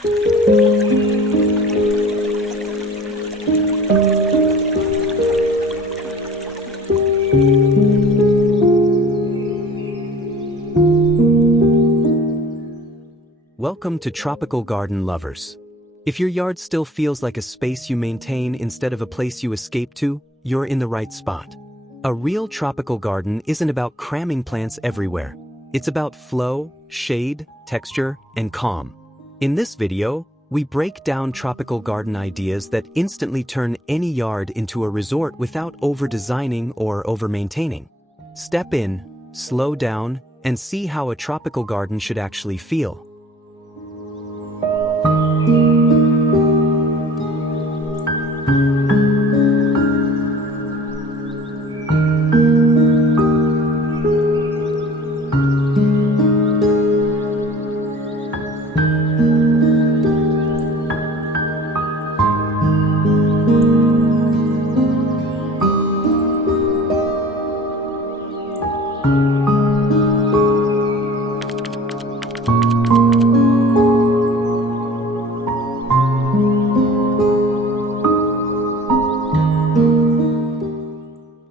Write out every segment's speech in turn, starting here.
Welcome to Tropical Garden Lovers. If your yard still feels like a space you maintain instead of a place you escape to, you're in the right spot. A real tropical garden isn't about cramming plants everywhere. It's about flow, shade, texture, and calm. In this video, we break down tropical garden ideas that instantly turn any yard into a resort without over-designing or over-maintaining. Step in, slow down, and see how a tropical garden should actually feel.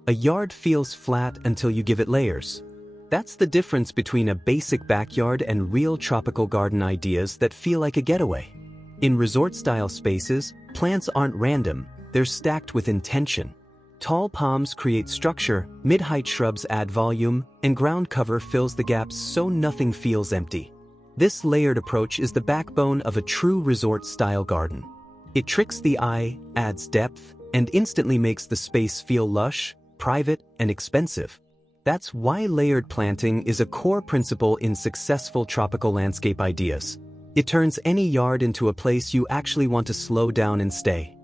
A yard feels flat until you give it layers. That's the difference between a basic backyard and real tropical garden ideas that feel like a getaway. In resort-style spaces, plants aren't random, they're stacked with intention. Tall palms create structure, mid-height shrubs add volume, and ground cover fills the gaps so nothing feels empty. This layered approach is the backbone of a true resort-style garden. It tricks the eye, adds depth, and instantly makes the space feel lush, private, and expensive. That's why layered planting is a core principle in successful tropical landscape ideas. It turns any yard into a place you actually want to slow down and stay.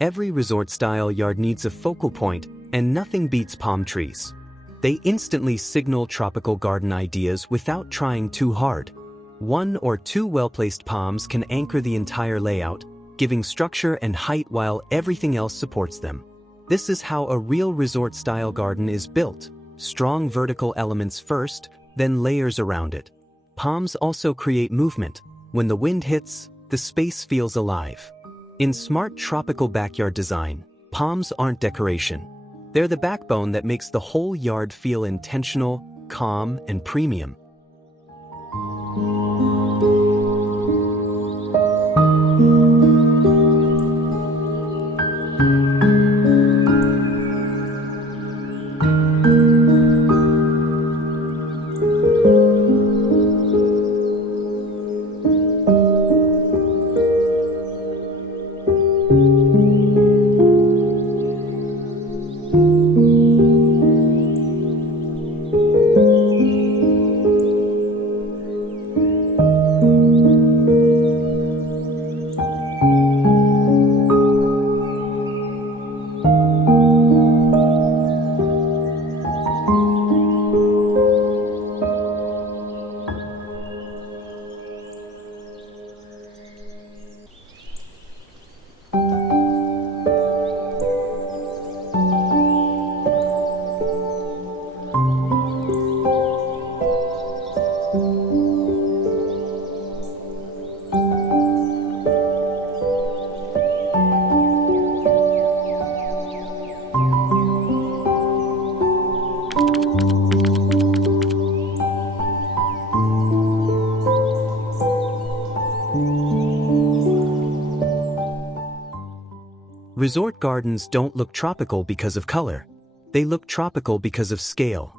Every resort-style yard needs a focal point, and nothing beats palm trees. They instantly signal tropical garden ideas without trying too hard. One or two well-placed palms can anchor the entire layout, giving structure and height while everything else supports them. This is how a real resort-style garden is built. Strong vertical elements first, then layers around it. Palms also create movement. When the wind hits, the space feels alive. In smart tropical backyard design, palms aren't decoration. They're the backbone that makes the whole yard feel intentional, calm, and premium. Resort gardens don't look tropical because of color. They look tropical because of scale.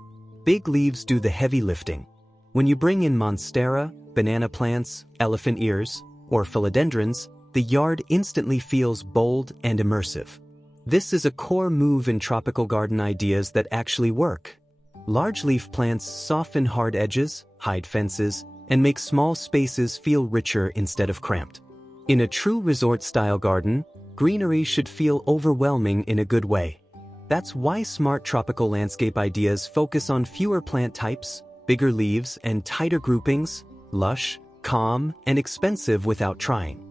Big leaves do the heavy lifting. When you bring in monstera, banana plants, elephant ears, or philodendrons, the yard instantly feels bold and immersive. This is a core move in tropical garden ideas that actually work. Large leaf plants soften hard edges, hide fences, and make small spaces feel richer instead of cramped. In a true resort-style garden, greenery should feel overwhelming in a good way. That's why smart tropical landscape ideas focus on fewer plant types, bigger leaves, and tighter groupings, lush, calm, and expensive without trying.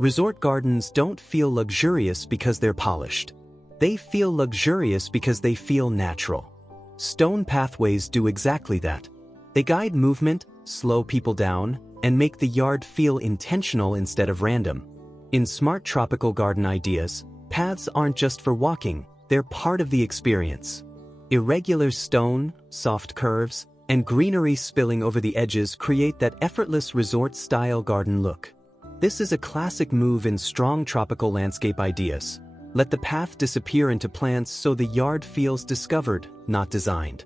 Resort gardens don't feel luxurious because they're polished. They feel luxurious because they feel natural. Stone pathways do exactly that. They guide movement, slow people down, and make the yard feel intentional instead of random. In smart tropical garden ideas, paths aren't just for walking, they're part of the experience. Irregular stone, soft curves, and greenery spilling over the edges create that effortless resort-style garden look. This is a classic move in strong tropical landscape ideas. Let the path disappear into plants so the yard feels discovered, not designed.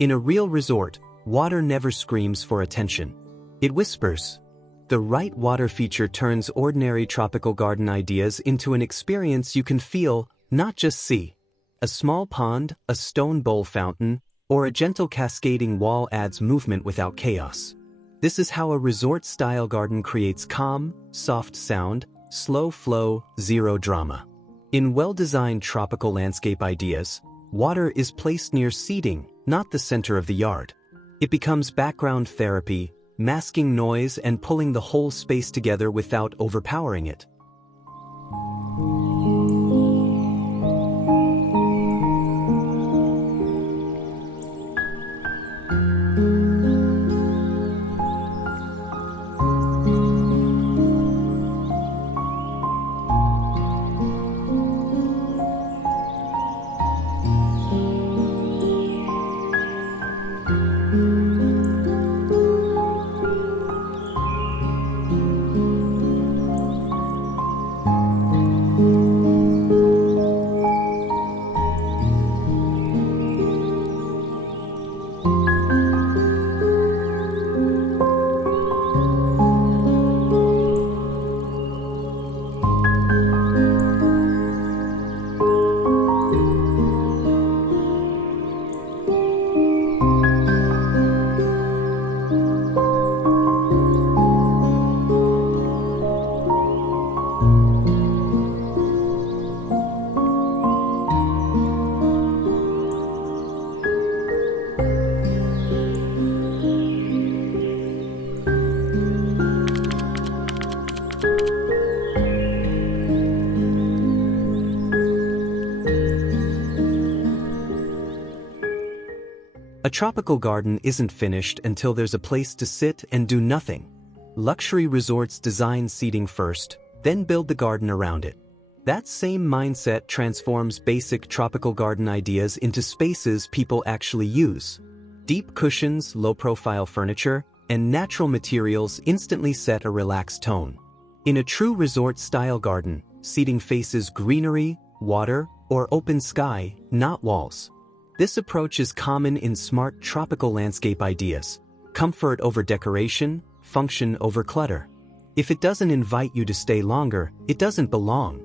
In a real resort, water never screams for attention. It whispers. The right water feature turns ordinary tropical garden ideas into an experience you can feel, not just see. A small pond, a stone bowl fountain, or a gentle cascading wall adds movement without chaos. This is how a resort-style garden creates calm, soft sound, slow flow, zero drama. In well-designed tropical landscape ideas, water is placed near seating, not the center of the yard. It becomes background therapy, masking noise and pulling the whole space together without overpowering it. A tropical garden isn't finished until there's a place to sit and do nothing. Luxury resorts design seating first, then build the garden around it. That same mindset transforms basic tropical garden ideas into spaces people actually use. Deep cushions, low-profile furniture, and natural materials instantly set a relaxed tone. In a true resort-style garden, seating faces greenery, water, or open sky, not walls. This approach is common in smart tropical landscape ideas. Comfort over decoration, function over clutter. If it doesn't invite you to stay longer, it doesn't belong.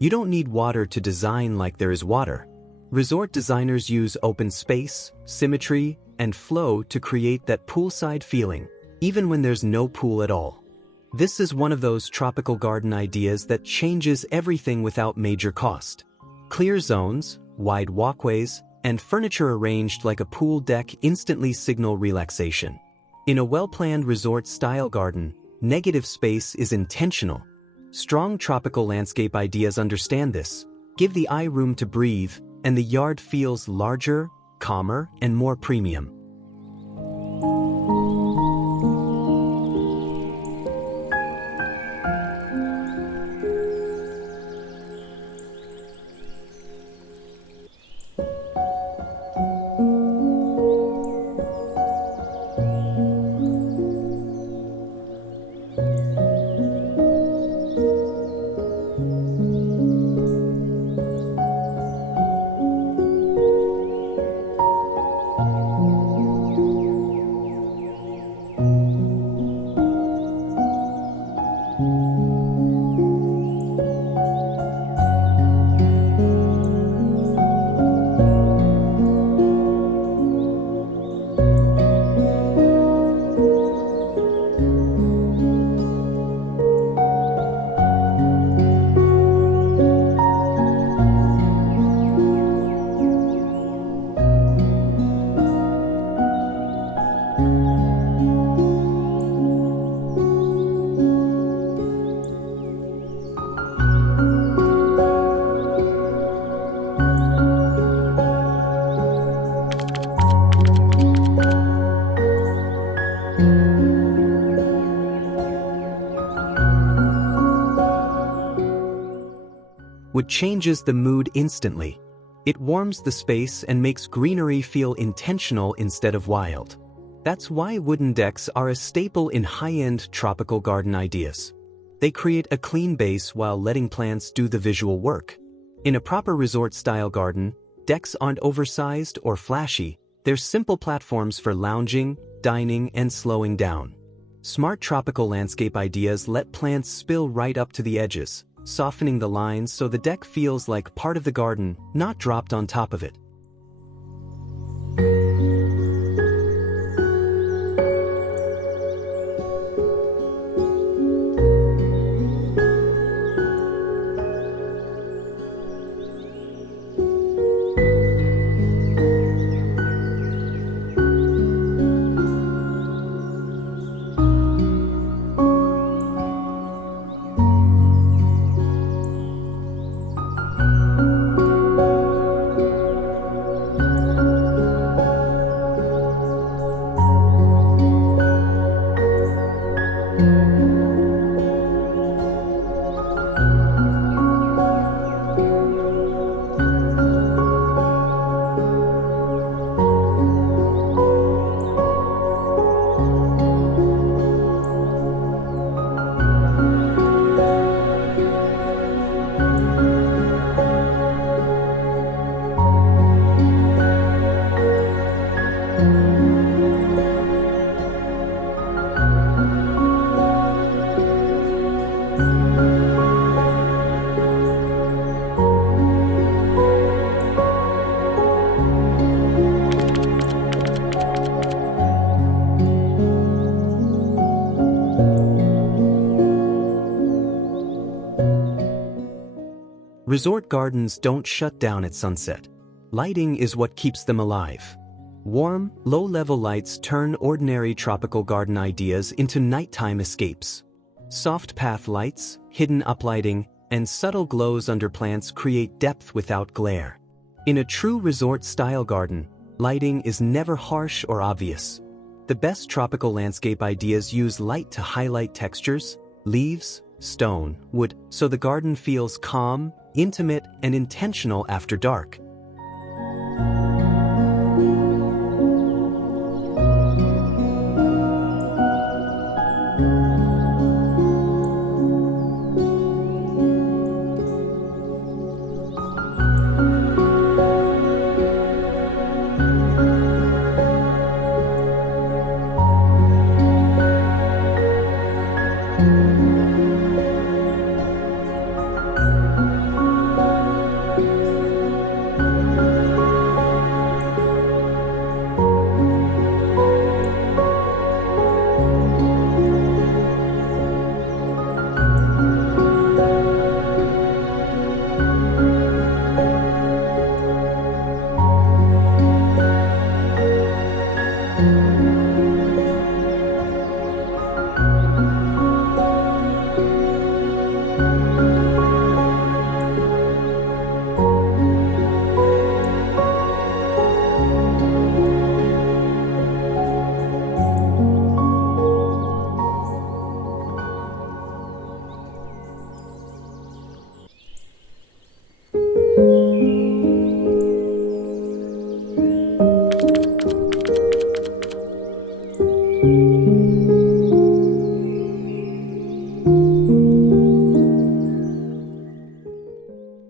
You don't need water to design like there is water. Resort designers use open space, symmetry, and flow to create that poolside feeling, even when there's no pool at all. This is one of those tropical garden ideas that changes everything without major cost. Clear zones, wide walkways, and furniture arranged like a pool deck instantly signal relaxation. In a well-planned resort-style garden, negative space is intentional. Strong tropical landscape ideas understand this, give the eye room to breathe, and the yard feels larger, calmer, and more premium. What changes the mood instantly. It warms the space and makes greenery feel intentional instead of wild. That's why wooden decks are a staple in high-end tropical garden ideas. They create a clean base while letting plants do the visual work. In a proper resort-style garden, decks aren't oversized or flashy, they're simple platforms for lounging, dining, and slowing down. Smart tropical landscape ideas let plants spill right up to the edges, softening the lines so the deck feels like part of the garden, not dropped on top of it. Resort gardens don't shut down at sunset. Lighting is what keeps them alive. Warm, low-level lights turn ordinary tropical garden ideas into nighttime escapes. Soft path lights, hidden uplighting, and subtle glows under plants create depth without glare. In a true resort-style garden, lighting is never harsh or obvious. The best tropical landscape ideas use light to highlight textures, leaves, stone, wood, so the garden feels calm, intimate, and intentional after dark.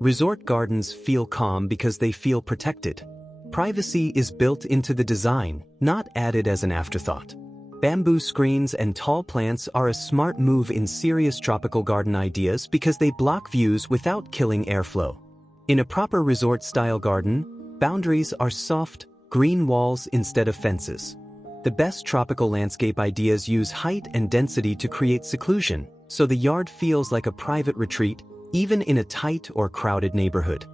Resort gardens feel calm because they feel protected. Privacy is built into the design, not added as an afterthought. Bamboo screens and tall plants are a smart move in serious tropical garden ideas because they block views without killing airflow. In a proper resort-style garden, boundaries are soft, green walls instead of fences. The best tropical landscape ideas use height and density to create seclusion, so the yard feels like a private retreat, even in a tight or crowded neighborhood.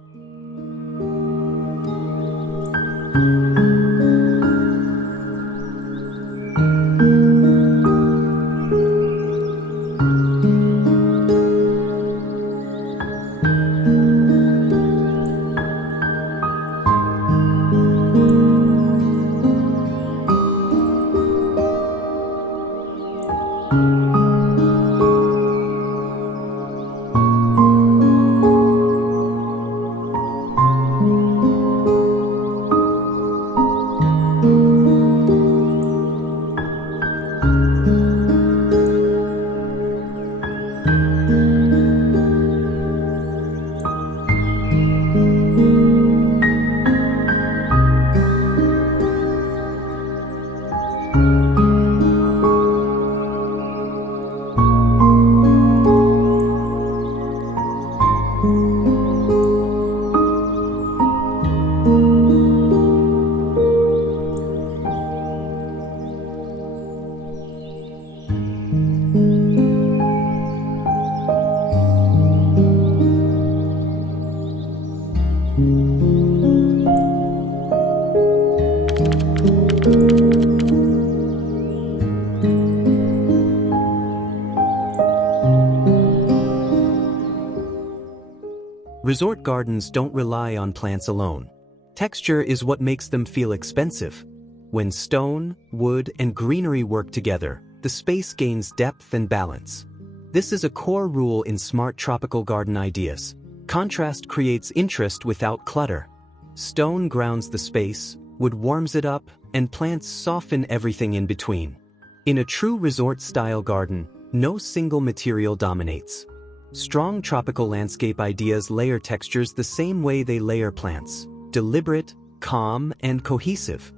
Resort gardens don't rely on plants alone. Texture is what makes them feel expensive. When stone, wood, and greenery work together, the space gains depth and balance. This is a core rule in smart tropical garden ideas. Contrast creates interest without clutter. Stone grounds the space, wood warms it up, and plants soften everything in between. In a true resort-style garden, no single material dominates. Strong tropical landscape ideas layer textures the same way they layer plants: deliberate, calm, and cohesive.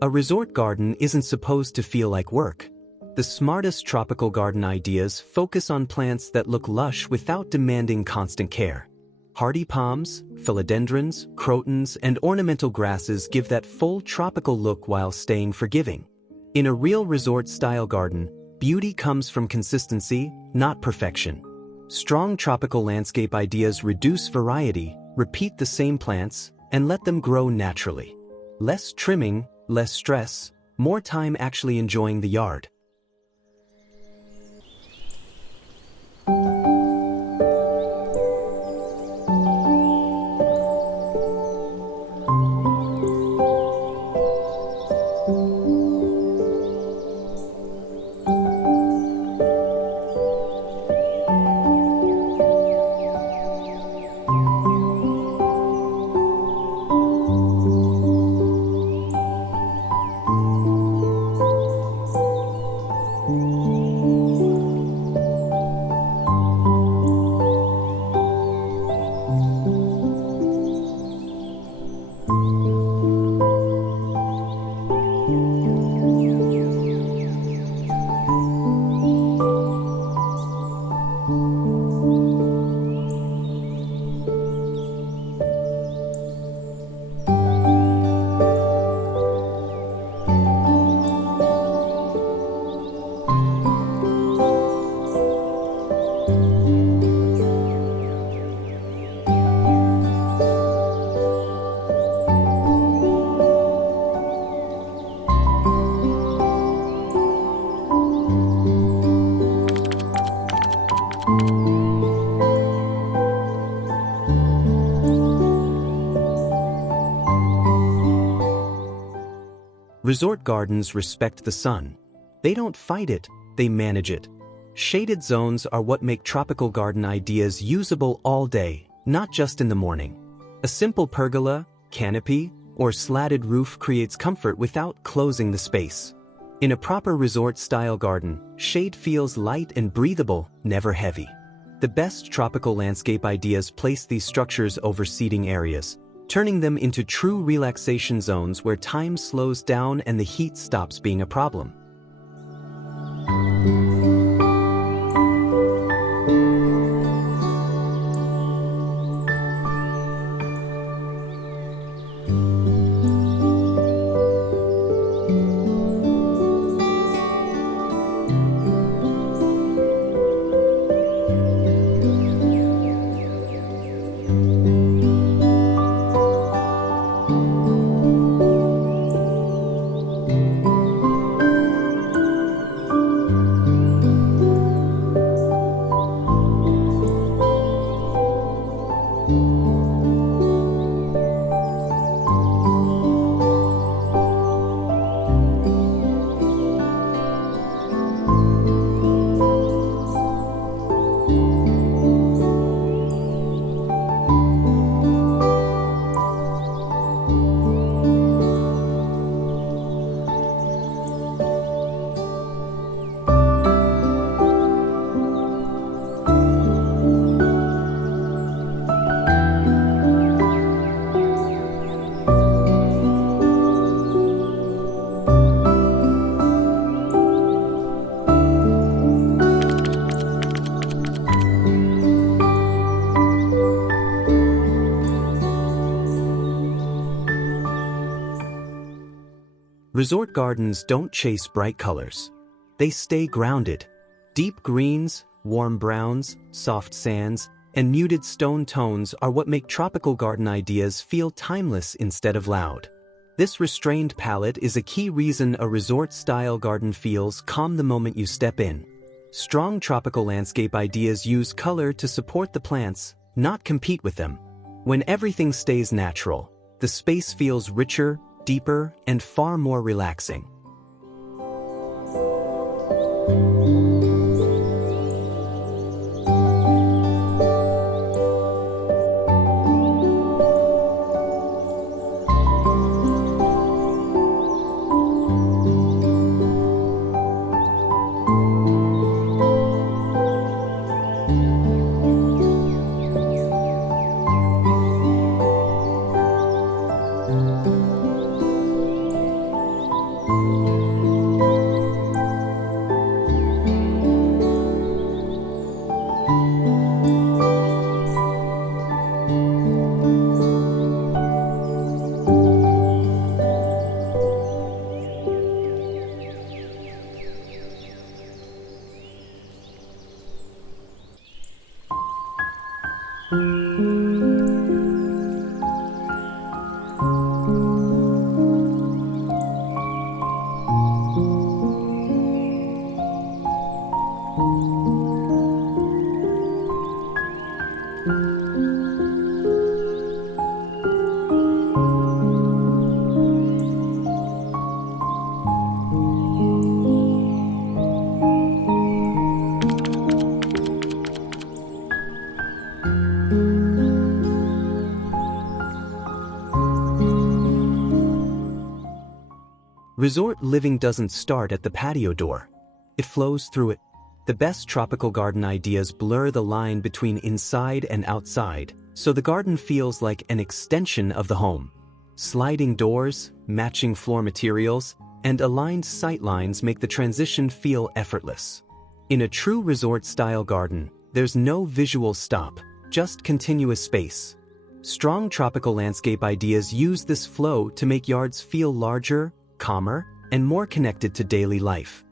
A resort garden isn't supposed to feel like work. The smartest tropical garden ideas focus on plants that look lush without demanding constant care. Hardy palms, philodendrons, crotons, and ornamental grasses give that full tropical look while staying forgiving. In a real resort-style garden, beauty comes from consistency, not perfection. Strong tropical landscape ideas reduce variety, repeat the same plants, and let them grow naturally. Less trimming, less stress, more time actually enjoying the yard. Resort gardens respect the sun. They don't fight it, they manage it. Shaded zones are what make tropical garden ideas usable all day, not just in the morning. A simple pergola, canopy, or slatted roof creates comfort without closing the space. In a proper resort-style garden, shade feels light and breathable, never heavy. The best tropical landscape ideas place these structures over seating areas, turning them into true relaxation zones where time slows down and the heat stops being a problem. Resort gardens don't chase bright colors. They stay grounded. Deep greens, warm browns, soft sands, and muted stone tones are what make tropical garden ideas feel timeless instead of loud. This restrained palette is a key reason a resort-style garden feels calm the moment you step in. Strong tropical landscape ideas use color to support the plants, not compete with them. When everything stays natural, the space feels richer, deeper, and far more relaxing. Resort living doesn't start at the patio door. It flows through it. The best tropical garden ideas blur the line between inside and outside, so the garden feels like an extension of the home. Sliding doors, matching floor materials, and aligned sightlines make the transition feel effortless. In a true resort-style garden, there's no visual stop, just continuous space. Strong tropical landscape ideas use this flow to make yards feel larger, calmer, and more connected to daily life.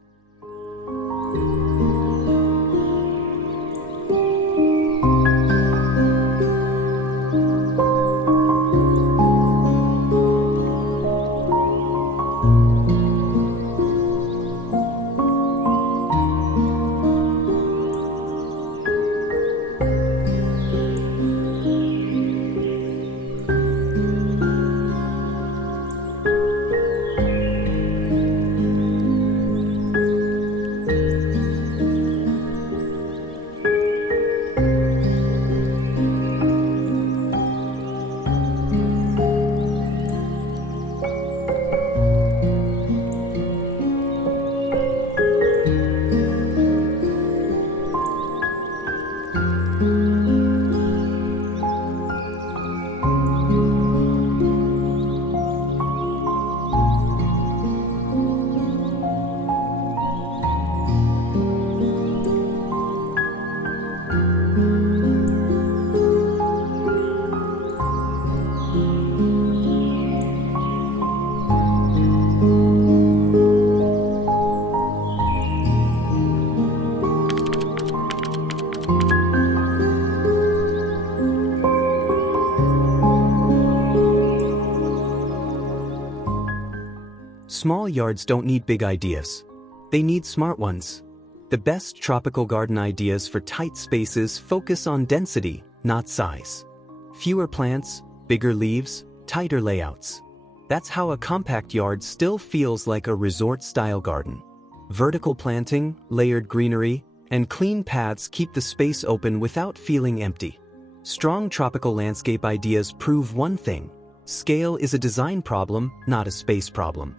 Small yards don't need big ideas. They need smart ones. The best tropical garden ideas for tight spaces focus on density, not size. Fewer plants, bigger leaves, tighter layouts. That's how a compact yard still feels like a resort-style garden. Vertical planting, layered greenery, and clean paths keep the space open without feeling empty. Strong tropical landscape ideas prove one thing: scale is a design problem, not a space problem.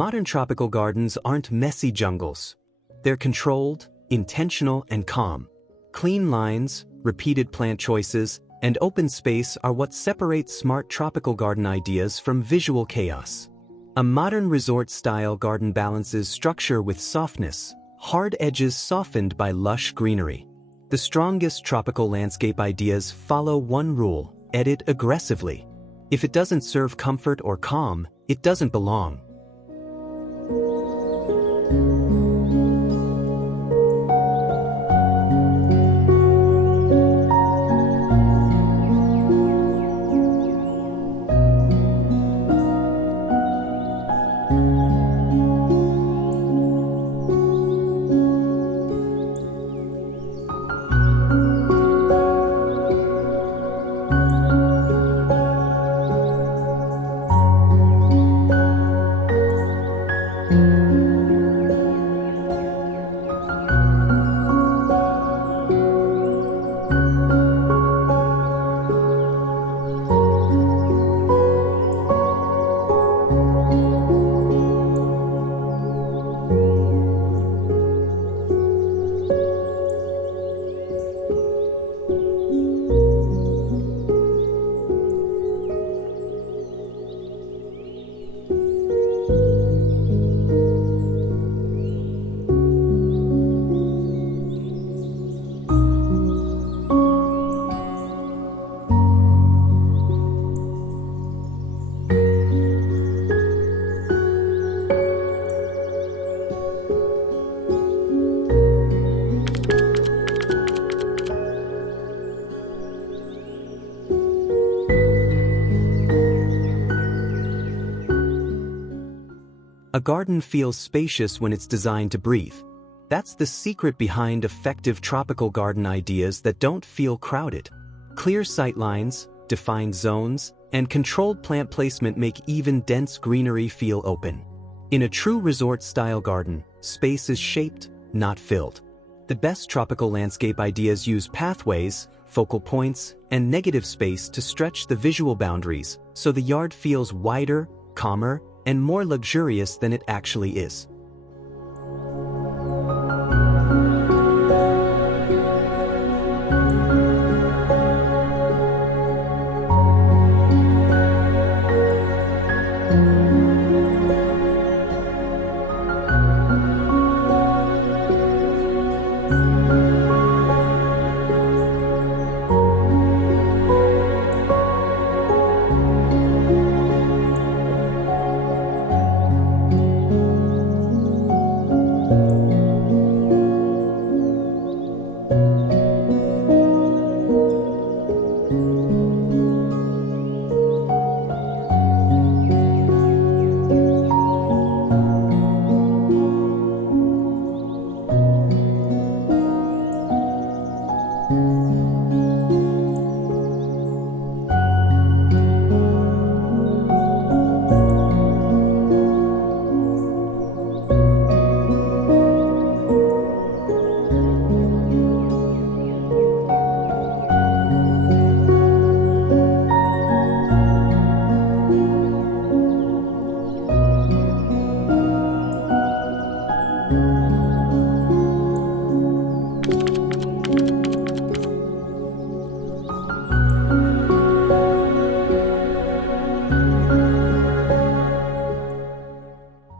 Modern tropical gardens aren't messy jungles. They're controlled, intentional, and calm. Clean lines, repeated plant choices, and open space are what separates smart tropical garden ideas from visual chaos. A modern resort-style garden balances structure with softness, hard edges softened by lush greenery. The strongest tropical landscape ideas follow one rule: edit aggressively. If it doesn't serve comfort or calm, it doesn't belong. A garden feels spacious when it's designed to breathe. That's the secret behind effective tropical garden ideas that don't feel crowded. Clear sightlines, defined zones, and controlled plant placement make even dense greenery feel open. In a true resort-style garden, space is shaped, not filled. The best tropical landscape ideas use pathways, focal points, and negative space to stretch the visual boundaries, so the yard feels wider, calmer, and more luxurious than it actually is.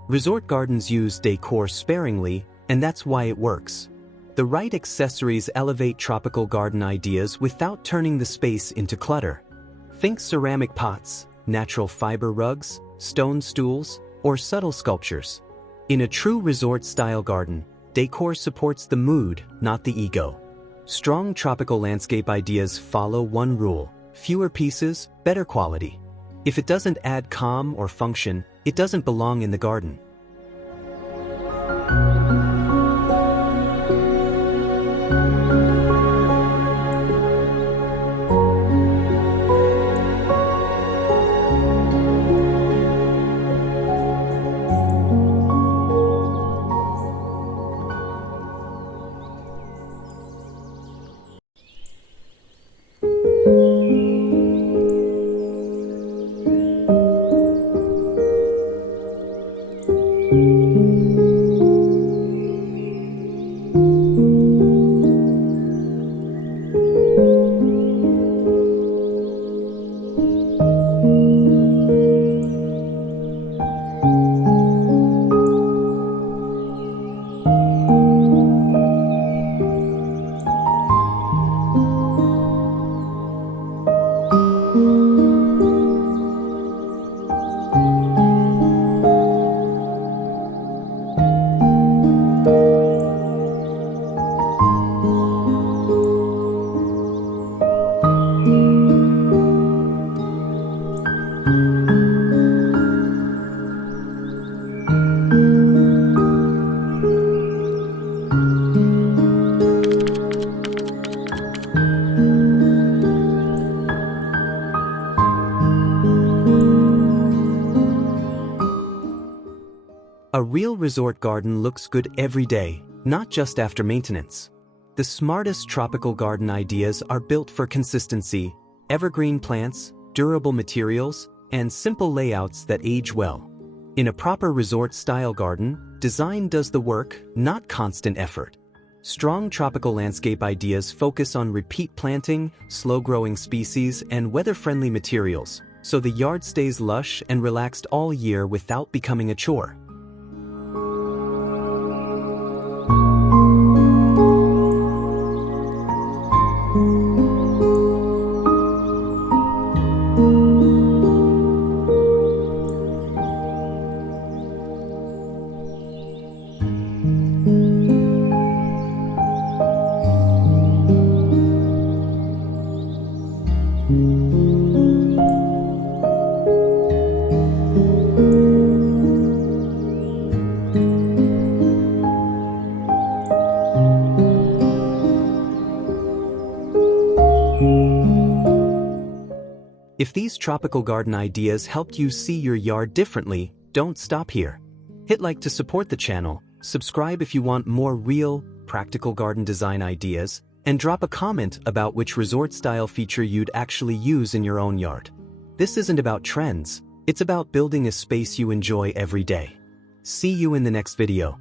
Resort gardens use decor sparingly, and that's why it works. The right accessories elevate tropical garden ideas without turning the space into clutter. Think ceramic pots, natural fiber rugs, stone stools, or subtle sculptures. In a true resort-style garden, decor supports the mood, not the ego. Strong tropical landscape ideas follow one rule: fewer pieces, better quality. If it doesn't add calm or function, it doesn't belong in the garden. A real resort garden looks good every day, not just after maintenance. The smartest tropical garden ideas are built for consistency, evergreen plants, durable materials, and simple layouts that age well. In a proper resort-style garden, design does the work, not constant effort. Strong tropical landscape ideas focus on repeat planting, slow-growing species, and weather-friendly materials, so the yard stays lush and relaxed all year without becoming a chore. If these tropical garden ideas helped you see your yard differently, don't stop here. Hit like to support the channel, subscribe if you want more real, practical garden design ideas, and drop a comment about which resort-style feature you'd actually use in your own yard. This isn't about trends, it's about building a space you enjoy every day. See you in the next video.